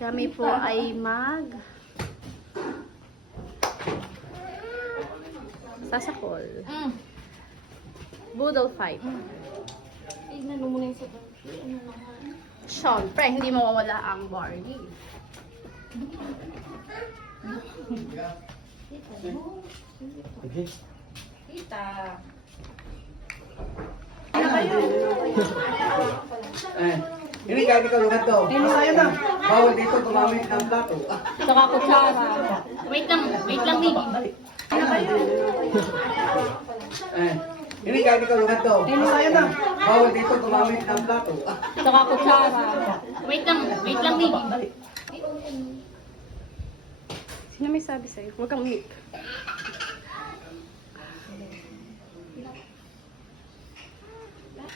Kami po ay sasakol. Boodle fight. Tignan mo muna yung sa country. Ano naman? Siyempre, hindi mawawala ang Barney. Tita. Hindi kahit ikaw lugat to. Bawal dito gumamit ng plato. Saka kutsara. Wait lang, baby. Hindi kahit ikaw lugat to. Bawal dito gumamit ng plato. Saka kutsara. Wait lang, baby. Sino may sabi sa'yo? Huwag kang umip.